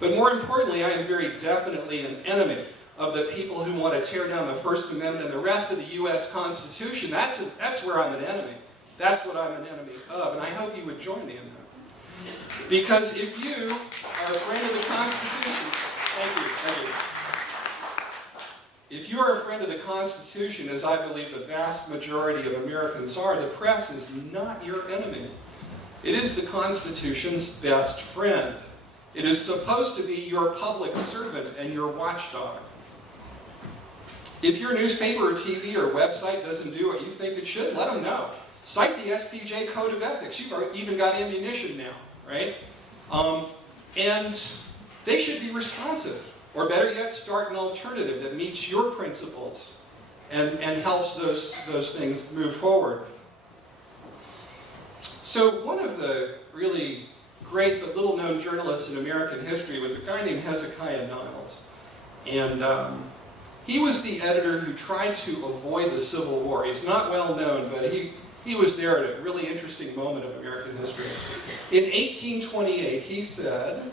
But more importantly, I am very definitely an enemy of the people who want to tear down the First Amendment and the rest of the U.S. Constitution. That's where I'm an enemy. That's what I'm an enemy of, and I hope you would join me in that. Because if you are a friend of the Constitution, thank you. If you are a friend of the Constitution, as I believe the vast majority of Americans are, the press is not your enemy. It is the Constitution's best friend. It is supposed to be your public servant and your watchdog. If your newspaper or TV or website doesn't do what you think it should, let them know. Cite the SPJ Code of Ethics. You've even got ammunition now, right? And they should be responsive. Or better yet, start an alternative that meets your principles and helps those things move forward. So one of the really great but little-known journalists in American history was a guy named Hezekiah Niles. And he was the editor who tried to avoid the Civil War. He's not well known, but he was there at a really interesting moment of American history. In 1828, he said,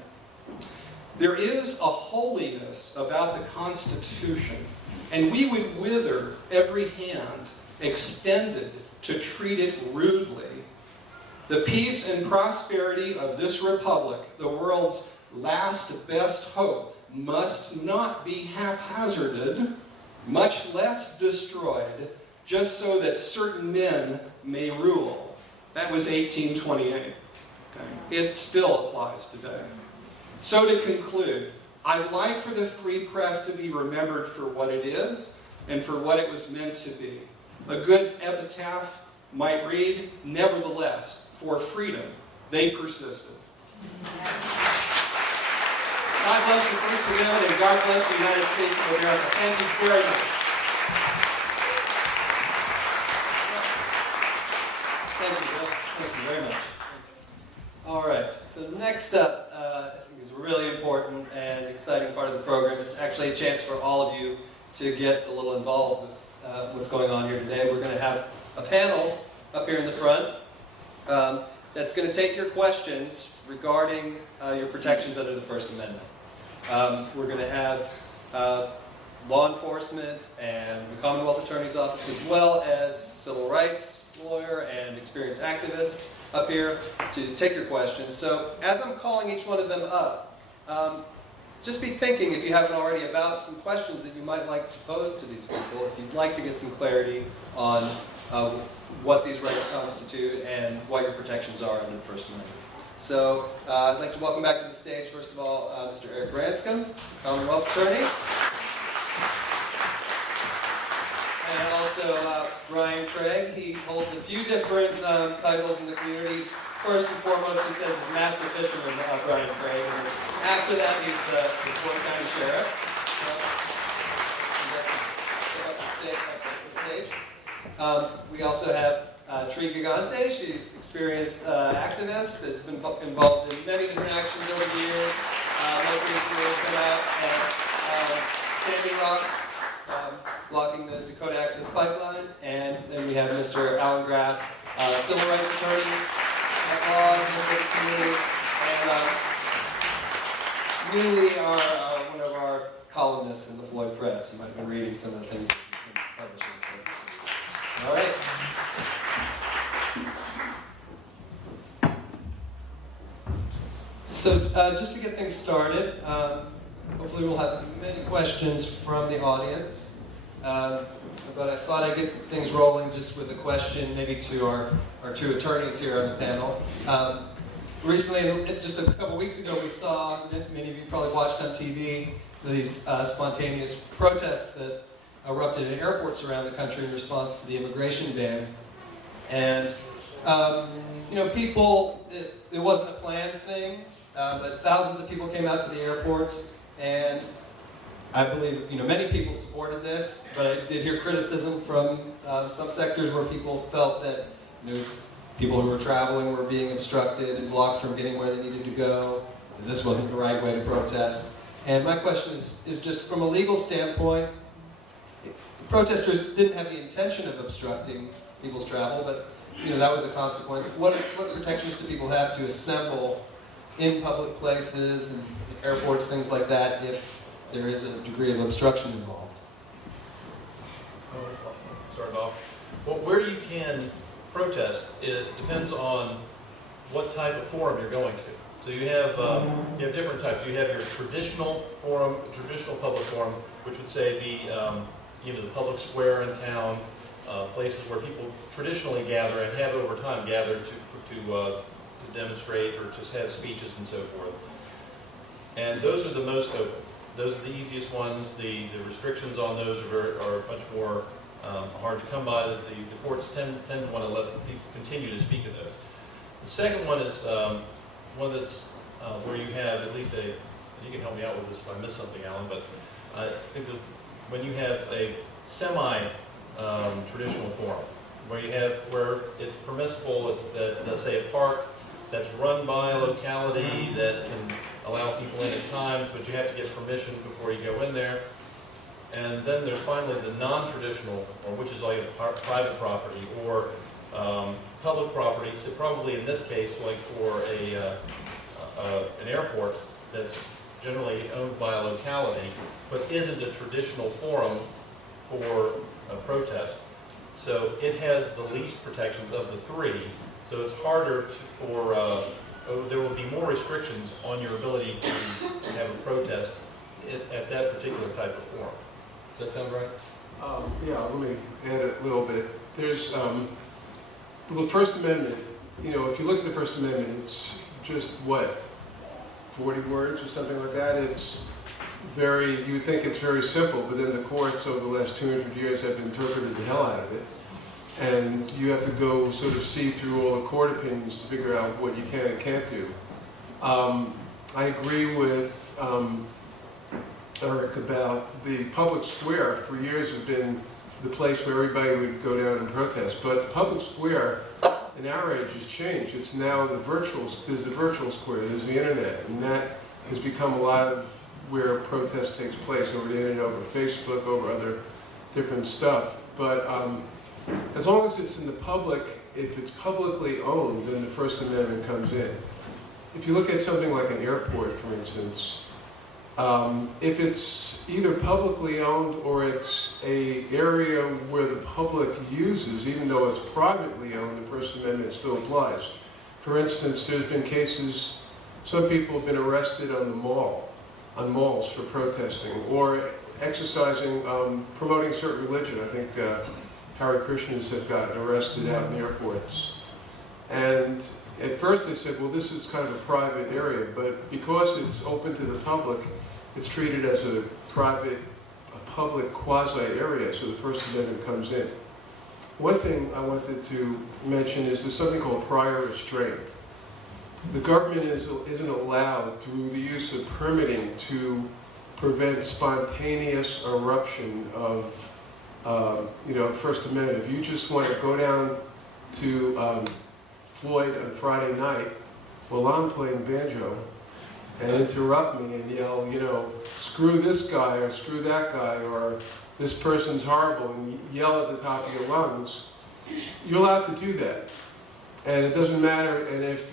"There is a holiness about the Constitution, and we would wither every hand extended to treat it rudely. The peace and prosperity of this republic, the world's last best hope, must not be haphazarded, much less destroyed, just so that certain men may rule." That was 1828. Okay? It still applies today. So to conclude, I'd like for the free press to be remembered for what it is and for what it was meant to be. A good epitaph might read, "Nevertheless, for freedom, they persisted." God bless the First Amendment and God bless the United States of America. Thank you very much. Thank you, Bill. Thank you very much. All right, so next up, I think is a really important and exciting part of the program. It's actually a chance for all of you to get a little involved with what's going on here today. We're going to have a panel up here in the front that's going to take your questions regarding your protections under the First Amendment. We're going to have law enforcement and the Commonwealth Attorney's Office, as well as civil rights lawyer and experienced activist up here to take your questions. So as I'm calling each one of them up, just be thinking, if you haven't already, about some questions that you might like to pose to these people, if you'd like to get some clarity on what these rights constitute and what your protections are under the First Amendment. So I'd like to welcome back to the stage, first of all, Mr. Eric Branscombe, Commonwealth Attorney. And also Brian Craig. He holds a few different titles in the community. First and foremost, he says he's Master Fisherman, Brian Craig. And after that, he's the Fort County Sheriff. Up the stage. We also have Tree Gigante. She's an experienced activist that's been involved in many different actions over the years. Most recently has been out at Standing Rock, blocking the Dakota Access Pipeline. And then we have Mr. Alan Graff, civil rights attorney at law in the community, and newly one of our columnists in the Floyd Press. You might have been reading some of the things that he's been publishing. So. All right. So just to get things started, hopefully we'll have many questions from the audience. But I thought I'd get things rolling just with a question maybe to our two attorneys here on the panel. Recently, just a couple weeks ago, we saw, many of you probably watched on TV, these spontaneous protests that erupted in airports around the country in response to the immigration ban. And, people, it wasn't a planned thing, but thousands of people came out to the airports, and I believe many people supported this, but I did hear criticism from some sectors where people felt that people who were traveling were being obstructed and blocked from getting where they needed to go. This wasn't the right way to protest. And my question is just from a legal standpoint, the protesters didn't have the intention of obstructing people's travel, but that was a consequence. What protections do people have to assemble in public places and airports, things like that, if there is a degree of obstruction involved. I'll start off. Well, where you can protest, it depends on what type of forum you're going to. So you have different types. You have your traditional forum, traditional public forum, which would say be the public square in town, places where people traditionally gather and have over time gathered to demonstrate or just have speeches and so forth. And those are the most open. Those are the easiest ones. The restrictions on those are much more hard to come by. The courts tend to want to let people continue to speak of those. The second one is one that's where you have at least you can help me out with this if I miss something, Alan, but I think that when you have a semi-traditional forum, where it's permissible, it's that, say, a park that's run by a locality that can allow people in at times, but you have to get permission before you go in there. And then there's finally the non-traditional, or which is like private property or public property. So probably in this case, like for an airport that's generally owned by a locality, but isn't a traditional forum for a protest. So it has the least protections of the three. So it's harder there will be more restrictions on your ability to have a protest at that particular type of forum. Does that sound right? Yeah, let me add a little bit. There's the First Amendment. If you look at the First Amendment, it's just 40 words or something like that. It's you would think it's very simple, but then the courts over the last 200 years have interpreted the hell out of it. And you have to go sort of see through all the court opinions to figure out what you can and can't do. I agree with Eric about the public square. For years have been the place where everybody would go down and protest. But the public square in our age has changed. It's now there's the virtual square, there's the internet, and that has become a lot of where protest takes place, over the internet, over Facebook, over other different stuff. But as long as it's in the public, if it's publicly owned, then the First Amendment comes in. If you look at something like an airport, for instance, if it's either publicly owned or it's an area where the public uses, even though it's privately owned, the First Amendment still applies. For instance, there's been cases, some people have been arrested on malls for protesting, or exercising, promoting certain religion. I think Hare Krishnas have gotten arrested out in airports. And at first they said, well, this is kind of a private area, but because it's open to the public, it's treated as a public quasi area, so the First Amendment comes in. One thing I wanted to mention is there's something called prior restraint. The government isn't allowed, through the use of permitting, to prevent spontaneous eruption of First Amendment. If you just want to go down to Floyd on Friday night while I'm playing banjo and interrupt me and yell, screw this guy or screw that guy or this person's horrible, and yell at the top of your lungs, you're allowed to do that. And it doesn't matter, and if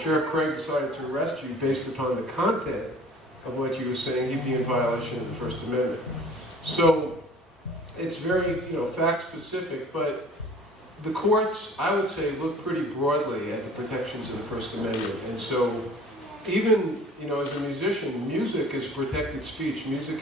Sheriff Craig decided to arrest you based upon the content of what you were saying, he'd be in violation of the First Amendment. So it's very, fact-specific, but the courts, I would say, look pretty broadly at the protections of the First Amendment. And so even, as a musician, music is protected speech. Music